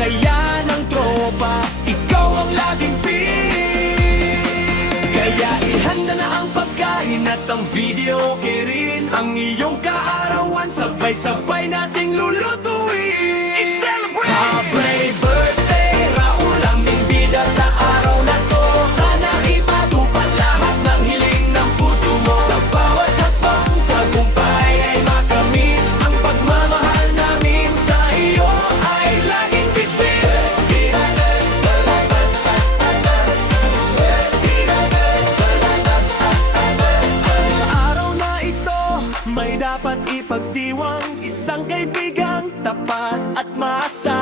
saya ng tropa, ikaw ang laging pick. Kaya ihanda na ang pagkain at ang video rin. Ang iyong kaarawan, sabay-sabay nating lulutuin. I-celebrate! Happy birthday, Raul, aming bida sa araw na to. Sana ipatupad lahat ng hiling ng puso mo. Sa bawat hakbang tagumpay ay makamit. Ang pagmamahal namin sa iyo ay laging bitbit. Sa araw na ito, may dapat ipagdiwang isang kaibigang tapat at maasa.